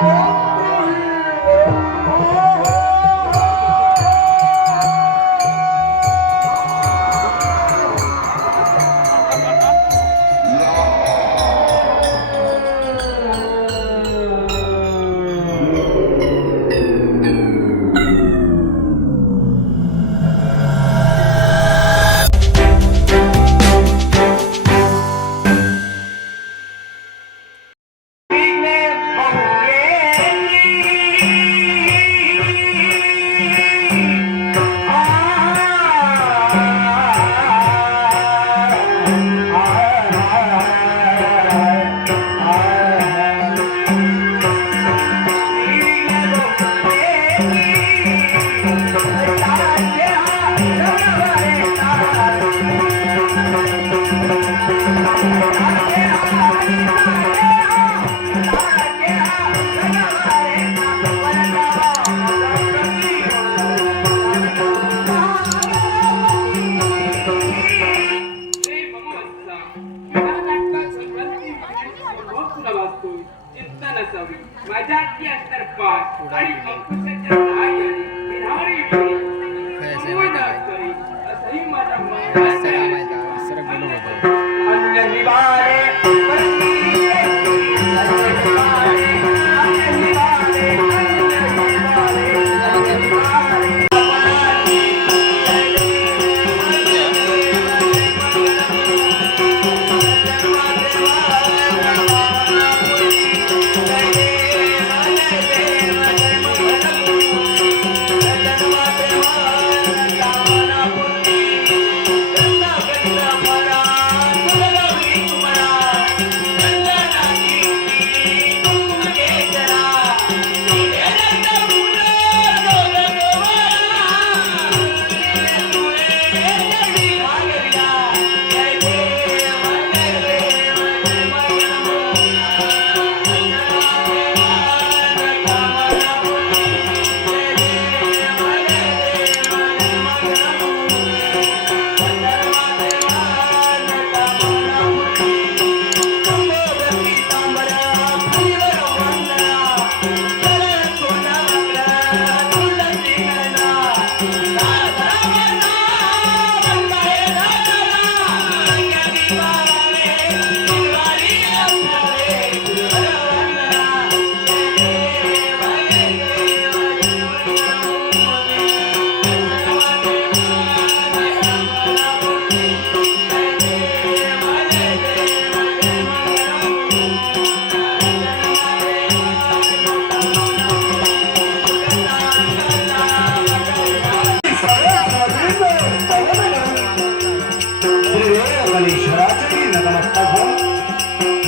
Thank. माझा असतर pass आणि अंकुशाच्या सहाय्याने सर्वनेश्वराचरी नतमस्तक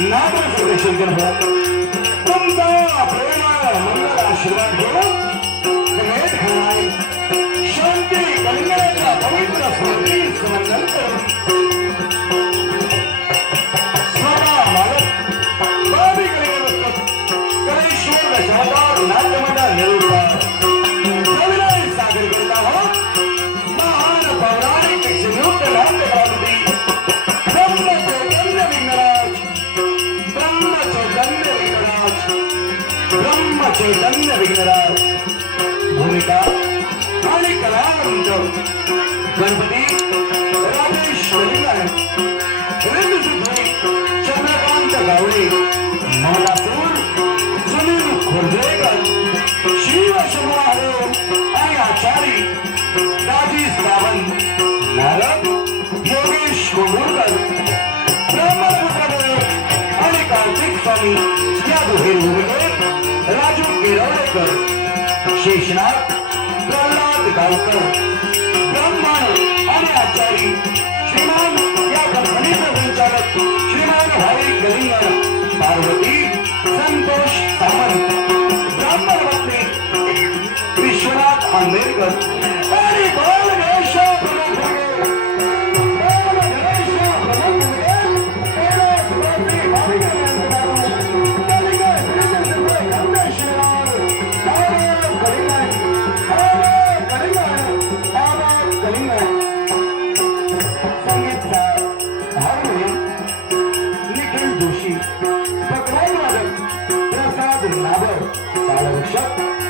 नाम सर्वेश्वर तुमचा प्रेम मंगल आशीर्वाद घेऊन मध्ये रंग विघ्नराज भूमिका आणि कलावंत गणपती राजेश चंद्रकांत गावडे मालापूर सुनील खोर्जेकर शिव शंभू आणि आचारी राजी सावंत नारद योगेश कोंडूरकर રચનાર પ્રહલાદ ગાવકર બ્રાહ્મણ અને આચાર્ય. shut up.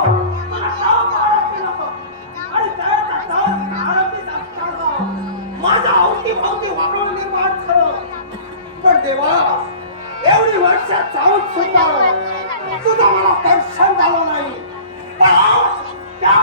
देवा एवढी वर्ष जाऊन सुद्धा तुझा मला दर्शन झालं नाही. त्या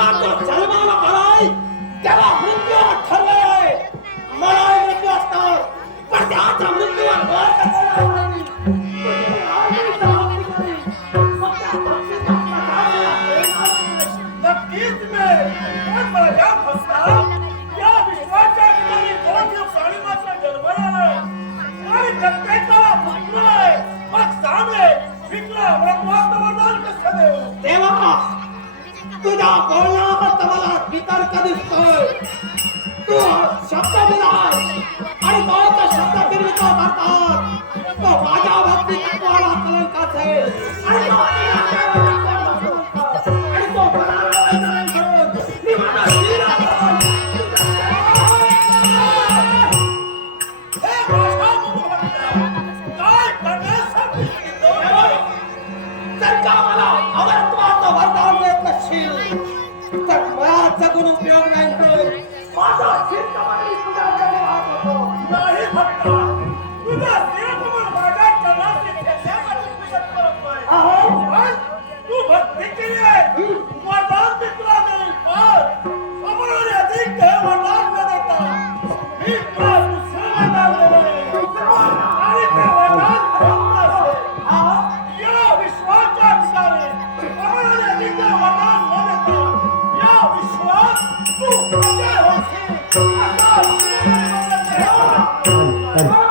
ลาก่อนจ้า আফগানিস্তান तर मुळाचा कोण उपयोग नाही तर माझा चिंतामणी सुद्धा धन्यवाद होतो नाही फक्त तू अजय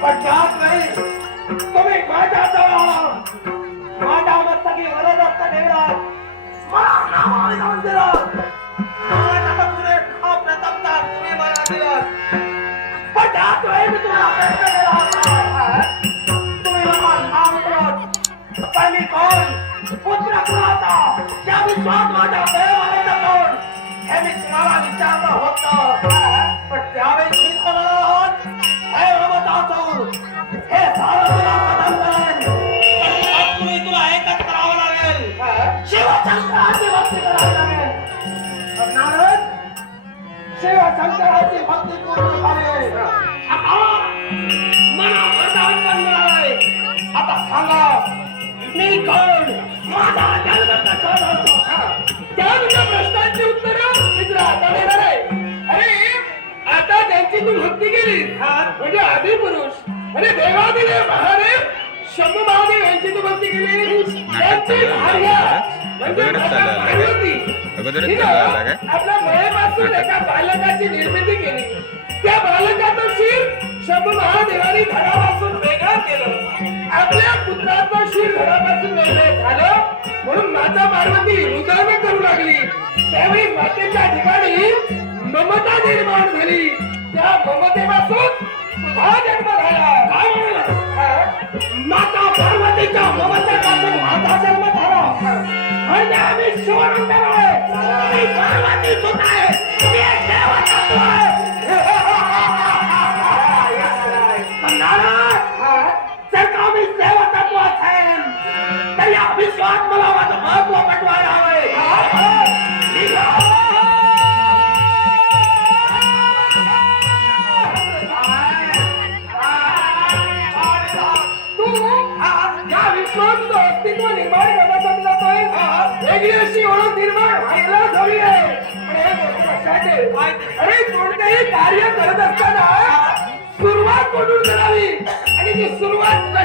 केला नाही तुम्ही मला नाव दिलं. पण मी कोण? पुत्र कुणाचा? या विश्वात माझ्या देवाचा कोण? हे मी तुम्हाला विचारलं होतं. पण त्यावेळी रमतासुर. हे सारं तुला प्रदान करेन. पण तत्पूर्वी तुला एकच करावं लागेल. शिवशंकराची भक्ती करावी लागेल. पण नारद शिवशंकराची भक्ती पूर्ण झाली आता मला वरदान पण मिळालंय. आता सांगा मी कोण माझा जन्म कसा झाला? त्या प्रश्नांची उत्तरं मित्र आता देणार आता त्यांची तू भक्ती केली म्हणजे आदी पुरुष. अरे देवादिदेव महादेव शंभू महादेव यांची तू भक्ती केली त्यांची भार्या म्हणजे अगोदरच माता? पार्वती. अगोदरच हिनं चालू आलं काय? आपल्या मयेपासून एका बालकाची निर्मिती केली. त्या बालकाचं शिर शंभू महादेवानी धडापासून वेगळं केलं. आपल्या पुत्राचं शिर धडापासून वेगळं झालं. म्हणून माता पार्वती रुदान करू लागली. त्यावेळी मातेच्या ठिकाणी ममता निर्माण झाली. त्या ममतेपासून तुझा जन्म झाला. काय म्हणाला? माता पार्वतीच्या ममतेपासून माझा जन्म झाला. म्हणजे आम्ही शिवनंद आहे मी पार्वती सुद्धा आहे. मी एक देवतत्व आहे. पण जर का मी देवतत्व असेल तरी या मला माझं महत्त्व पटवायला हवंय.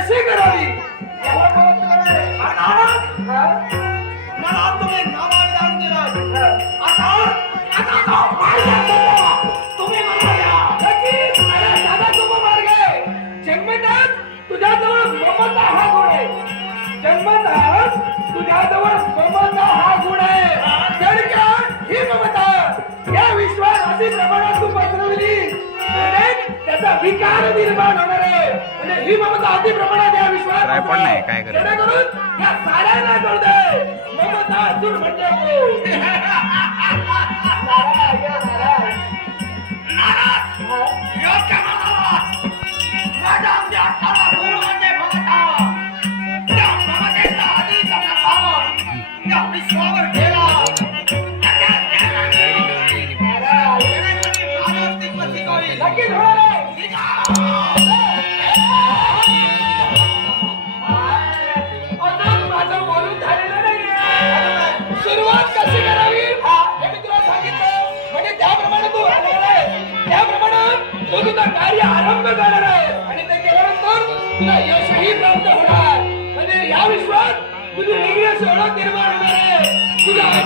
कशी करावी मला तुम्ही नामाविधान दिलं आता? आता तो तुम्ही मला द्या मार्ग आहे तुझ्याजवळ ममता हा गुण आहे जन्मतःच तुझ्याजवळ ममता विकार निर्माण होणार. आहे म्हणजे ही ममता अति प्रमाणात या विश्वात Tripod नाही, काय करायचं? जेणेकरून या साऱ्यांना कळू दे. ममता असून म्हणजे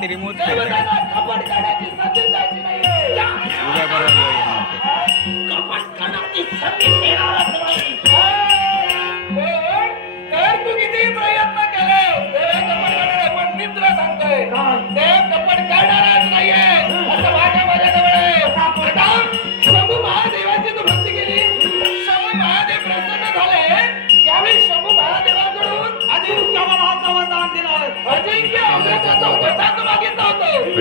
ते. रिमोट उद्या परवा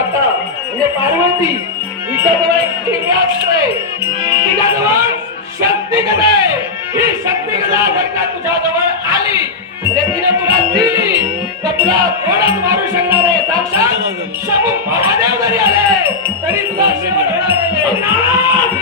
माता म्हणजे पार्वती हिच्याजवळ एक दिव्यास्त्र आहे तिच्याजवळ शक्ती कदा आहे? ही शक्ती कदा जर का तुझ्याजवळ आली. म्हणजे तिने तुला दिली. तर तुला थोडंच मारू शकणार आहे. साक्षात शंभू महादेव जरी आले. तरी तुला शेवट होणार नाही.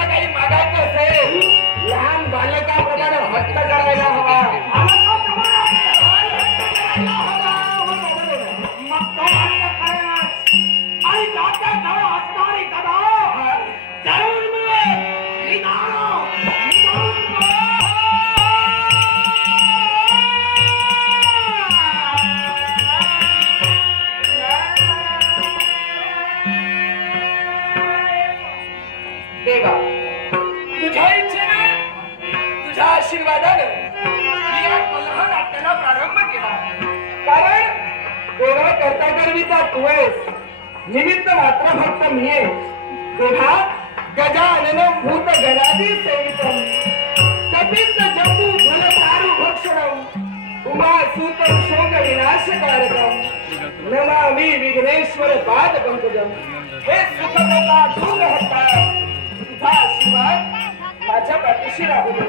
काही मागायचं असेल लहान बालकाप्रमाणे हट्ट करायला देवा तुझ्या इच्छेने तुझ्या आशीर्वादाने मी या लहान नाट्याला प्रारंभ केला. कारण देवा करता गर्वीचा तू आहेस. निमित्त मात्र फक्त मी आहे. देवा गजानन भूत गणादी सेवित कपित जपू फल दारू भक्षण. उमा सूत शोक विनाशकारक. नमामी विघ्नेश्वर पाद पंकजम हे सुखदा दुःख हत्ता सुद्धा आशीर्वाद माझ्या पाठीशी राहू दे.